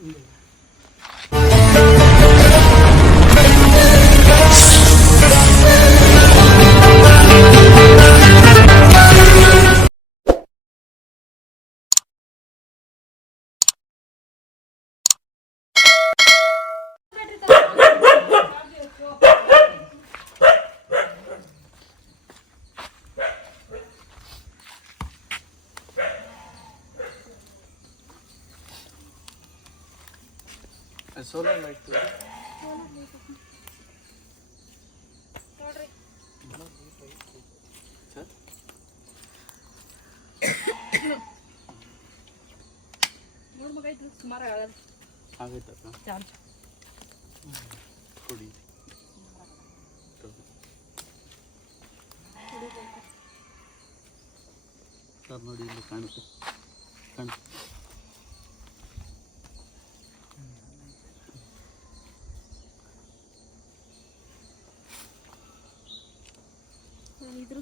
Yeah. Solar light ಮೂರು ಮಗ ಇದ್ರು ಸುಮಾರು ಆಗಲ್ಲ ಆಗೈತಕ್ಕ ಚಾರ್ಜ್ ಕೊಡಿ ಸರ್ ನೋಡಿ ಇಲ್ಲಿ ಕಾಣುತ್ತೆ ಕಾಣುತ್ತೆ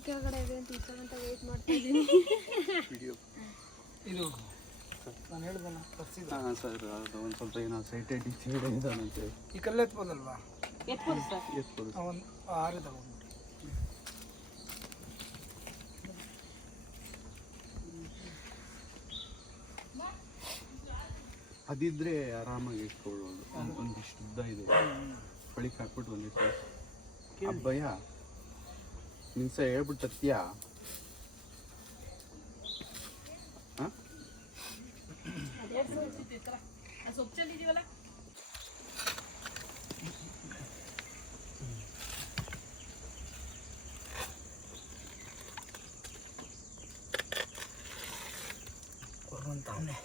ಕೆಳಗಡೆ ಇದೆ ಅಂತ ವೇಟ್ ಮಾಡ್ತಾ ಇದ್ದೀನಿ ವಿಡಿಯೋ ಇದು ನಾನು ಹೇಳ್ದಲ್ಲ ತರ್ಸಿದ್ದು? ಹಾಂ ಸರ್ ಅದು ಒಂದು ಸ್ವಲ್ಪ ಏನೋ ಈ ಕಲ್ಲು ಎತ್ಬೋದಲ್ವಾ? ಎತ್ಬೋದು ಸರ್. ಅದಿದ್ರೆ ಆರಾಮಾಗಿ ಇಟ್ಕೊಳ್ಳೋದು. ಒಂದ್- ಒಂದಿಷ್ಟು ಉದ್ದ ಇದೆ. ಬಳಿಕ್ ಹಾಕ್ಬಿಟ್ಟು ಒಂದಿಷ್ಟು ಅಬ್ಬಯ್ಯ ನಿನ್ಸ ಹೇಳ್ಬಿಟ್ಟತ್ಯಾ ಹಾಂ ಸೊಪ್ಪು ಚೆಲ್ಲಿದೀವಲ್ಲ ಕೊಡುವಂತ ಅವನೇ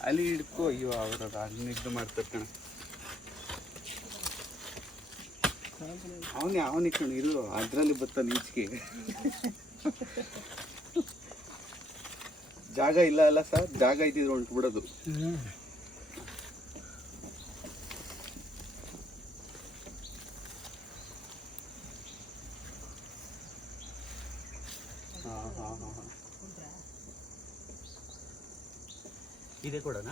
ಅಲ್ಲಿ ಹಿಡ್ಕೋ ಅಯ್ಯೋ ಅವ್ರ ಅಲ್ಲಿ ಇದು ಮಾಡ್ತಾರೆ ಕಣ ಅವನೇ ಅವನೇ ಕಣ ಇಲ್ಲೋ ಅದರಲ್ಲಿ ಬತ್ತ ಈಚೆಗೆ ಜಾಗ ಇಲ್ಲ ಅಲ್ಲ ಸರ್, ಜಾಗ ಇದ್ದಿದ್ರು ಹೊಂಟು ಬಿಡೋದು. ಇದೆ ಕೊಡೋಣ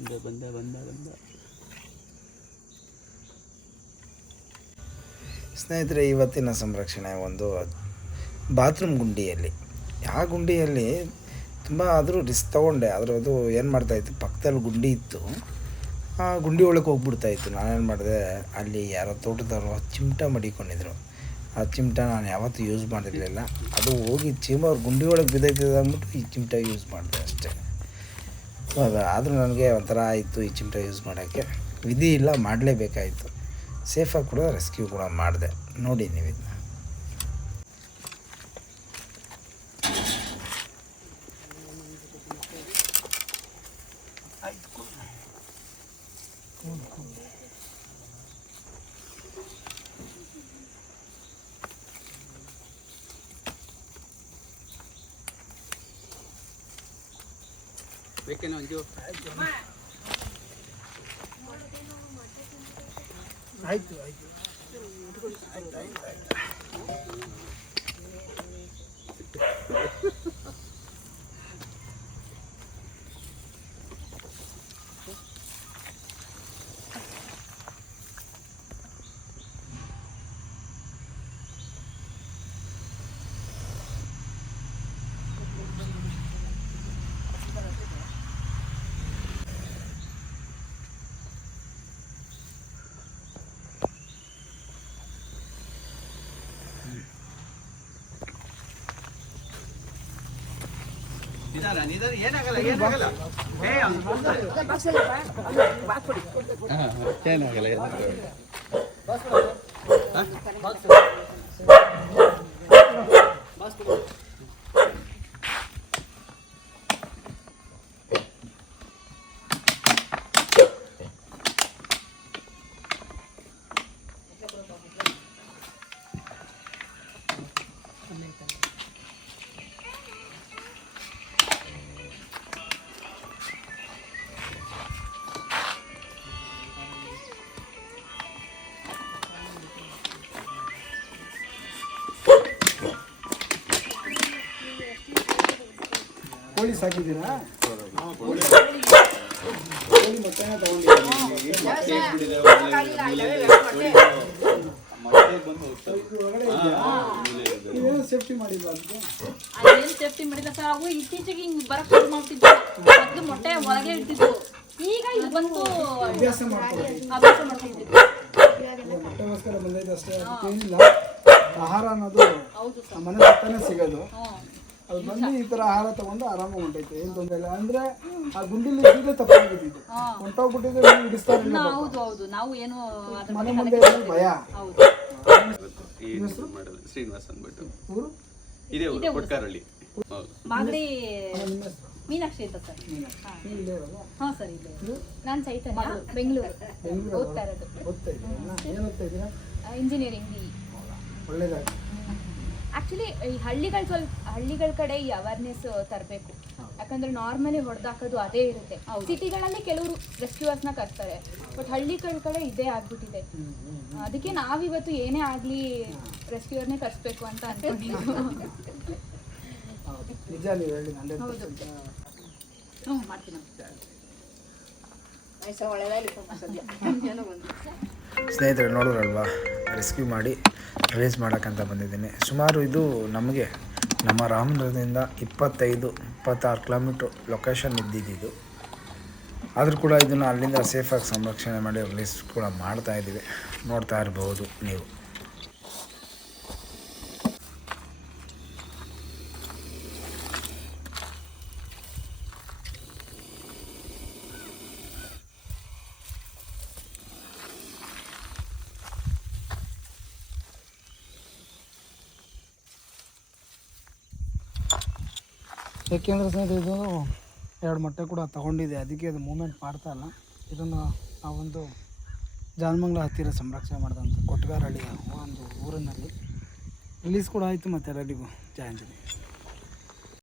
ಬಂದ ಬಂದ ಬಂದ ಬಂದ. ಸ್ನೇಹಿತರೆ, ಇವತ್ತಿನ ಸಂರಕ್ಷಣೆ ಒಂದು ಬಾತ್ರೂಮ್ ಗುಂಡಿಯಲ್ಲಿ. ಆ ಗುಂಡಿಯಲ್ಲಿ ತುಂಬ ಆದರೂ ರಿಸ್ಕ್ ತೊಗೊಂಡೆ. ಆದರೆ ಅದು ಏನು ಮಾಡ್ತಾಯಿತ್ತು ಪಕ್ಕದಲ್ಲಿ ಗುಂಡಿ ಇತ್ತು. ಆ ಗುಂಡಿ ಒಳಗೆ ಹೋಗ್ಬಿಡ್ತಾಯಿತ್ತು ನಾನೇನು ಮಾಡಿದೆ, ಅಲ್ಲಿ ಯಾರೋ ತೋಟದವರು ಚಿಮಟ ಮಡಿಕೊಂಡಿದ್ರು. ಆ ಚಿಮಟ ನಾನು ಯಾವತ್ತೂ ಯೂಸ್ ಮಾಡಿರಲಿಲ್ಲ ಅದು ಹೋಗಿ ಚೀಮ ಅವ್ರ ಗುಂಡಿ ಒಳಗೆ ಬಿದ್ದೈತದೆ ಅಂದ್ಬಿಟ್ಟು ಈ ಚಿಮಟ ಯೂಸ್ ಮಾಡಿದೆ ಅಷ್ಟೇ. ಆದರೂ ನನಗೆ ಒಂಥರ ಆಯಿತು ಈ ಚಿಮಟ ಯೂಸ್ ಮಾಡೋಕ್ಕೆ. ವಿಧಿ ಇಲ್ಲ, ಮಾಡಲೇಬೇಕಾಯಿತು. ಸೇಫಾಗಿ ಕೂಡ ರೆಸ್ಕ್ಯೂ ಕೂಡ ಮಾಡಿದೆ. ನೋಡಿ ನೀವು ಇದನ್ನ ಬೇಕೇನೋ ಅಂಜು ಆಯಿತು ಆಯಿತು. ಆಯ್ತು ಆಯ್ತು. ಏನಾಗಲ್ಲ ಏನಾಗಲ್ಲ ಏ, ಅವ್ನು ಬರ್ತಾನೆ. ಹಾ, ಹಾ, ಏನಾಗಲ್ಲ ಕೋಳಿ ಸಾಕಿದ್ದೀರಾ ಕೋಳಿ ಮೊಟ್ಟೆನ ತಗೊಂಡಿದ್ದೀರಾ ಸೇಫ್ಟಿ ಮಾಡಿಲ್ವಾ ಅದಕ್ಕೆ? ಅದೇನು ಸೇಫ್ಟಿ ಮಾಡಿಲ್ಲ ಸರ್ ಅವು ಇತ್ತೀಚೆಗೆ ಹಿಂಗೆ ಬರಕ್ ಶುರು ಮಾಡ್ತಿದ್ವು. ಮೊದ್ಲು ಮೊಟ್ಟೆ ಒಳಗೆ ಇಡ್ತಿದ್ವು ಈಗ ಇದು ಬಂತು ಅಭ್ಯಾಸ ಮಾಡ್ತಿದ್ವಿ ಮೊಟ್ಟೆಗೋಸ್ಕರ ಬಂದೈತೆ ಅಷ್ಟೇ. ಅದಕ್ಕೇನಿಲ್ಲ ಆಹಾರ ಅನ್ನೋದು ಹೌದು ಸರ್. ನಮ್ಮ ಮನೆ ಸುತ್ತಾನೆ ಸಿಗೋದು. ಅದು ಬಂದು ಈ ತರ ಆಹಾರ ತಗೊಂಡು ಆರಾಮ ಹೊಂಟೈತೆ ಏನ್ ತೊಂದರೆ ಇಲ್ಲ. ಅಂದ್ರೆ ಆ ಗುಂಡಿಲಿ ಇದ್ದಿದ್ದೆ ತಪ್ಪಾಗಿದ್ದು ಹೊಂಟೋಗ್ಬಿಟ್ಟಿದ್ರೆ ನೀವು ಹೌದು ಹೌದು. ನಾವು ಏನು ಅದ್ರ ಮನೆ ಮುಂದೆ ಇರೋದು ಭಯ. ಹೌದು. ಶ್ರೀನಿವಾಸ್ ಅಂದ್ಬಿಟ್ಟು. ಊರು? ಇದೇ ಊರು ಕೊಟ್ಕಾರಳ್ಳಿ. ಹೌದು. ಮಾಗಡಿ ನಿಮ್ಮ ಹೆಸರು? ಮೀನಾಕ್ಷಿ ಅಂತ ಸರ್. ನೀವು ಇಲ್ಲೇ ಇರೋದಾ? ಹಾಂ ಸರ್ ಇದೆ ನಾನು ಚೈತನ್ಯ ಬೆಂಗಳೂರು. ಬೆಂಗಳೂರು ಓದ್ತಾ ಇರೋದು. ಓದ್ತಾ ಇದ್ದೀರಾ? ಏನು ಓದ್ತಾ ಇದ್ದೀರಾ? Engineering B. ಆ್ಯಕ್ಚುಲಿ ಈ ಹಳ್ಳಿಗಳ ಸ್ವಲ್ಪ ಹಳ್ಳಿಗಳ ಕಡೆ ಈ ಅವೇರ್ನೆಸ್ ತರಬೇಕು. ಯಾಕಂದ್ರೆ ನಾರ್ಮಲಿ ಹೊಡೆದಾಕೋದು ಅದೇ ಇರುತ್ತೆ. ಸಿಟಿಗಳಲ್ಲಿ ಕೆಲವರು ರೆಸ್ಕ್ಯೂವರ್ಸ್ನ ಕರ್ತಾರೆ ಬಟ್ ಹಳ್ಳಿಗಳ ಕಡೆ ಇದೇ ಆಗ್ಬಿಟ್ಟಿದೆ. ಅದಕ್ಕೆ ನಾವಿವತ್ತು ಏನೇ ಆಗಲಿ ರೆಸ್ಕ್ಯೂವರ್ನೇ ಕರ್ಸ್ಬೇಕು ಅಂತ ಅನ್ಕೊಂಡಿದ್ದು ಹೌದು. ನಿಜ ನೀವು ಹೇಳಿ ಹಂಡ್ರೆಡ್ ಪರ್ಸೆಂಟ್ ಹ್ಞೂ ಮಾಡ್ತೀನಿ. ಸ್ನೇಹಿತರೆ ನೋಡಿದ್ರಲ್ವಾ? ರೆಸ್ಕ್ಯೂ ಮಾಡಿ ರಿಲೀಸ್ ಮಾಡೋಕ್ಕಂತ ಬಂದಿದ್ದೀನಿ. ಸುಮಾರು ಇದು ನಮಗೆ ನಮ್ಮ ರಾಮನಗರದಿಂದ ಇಪ್ಪತ್ತೈದು, ಇಪ್ಪತ್ತಾರು ಕಿಲೋಮೀಟ್ರ್ ಲೊಕೇಶನ್ ಇದ್ದಿದ್ದು ಆದರೂ ಕೂಡ ಇದನ್ನು ಅಲ್ಲಿಂದ ಸೇಫಾಗಿ ಸಂರಕ್ಷಣೆ ಮಾಡಿ ರಿಲೀಸ್ ಕೂಡ ಮಾಡ್ತಾ ಇದ್ದೀವಿ. ನೋಡ್ತಾ ಇರಬಹುದು ನೀವು. ಏಕೆಂದರೆ ಸ್ನೇಹಿತರೆ, ಇದು ಎರಡು ಮೊಟ್ಟೆ ಕೂಡ ತಗೊಂಡಿದೆ. ಅದಕ್ಕೆ ಅದು ಮೂಮೆಂಟ್ ಮಾಡ್ತಾ ಇಲ್ಲ. ಇದನ್ನು ನಾವೊಂದು ಜಾನ್ಮಂಗ್ಲ ಹತ್ತಿರ ಸಂರಕ್ಷಣೆ ಮಾಡಿದಂಥ ಕೊಟ್ಗಾರಹಳ್ಳಿಯ ಒಂದು ಊರಿನಲ್ಲಿ. ರಿಲೀಸ್ ಕೂಡ ಆಯಿತು ಮತ್ತು ಎಲ್ಲರಿಗೂ. ಜಯ ಆಂಜನೇಯ.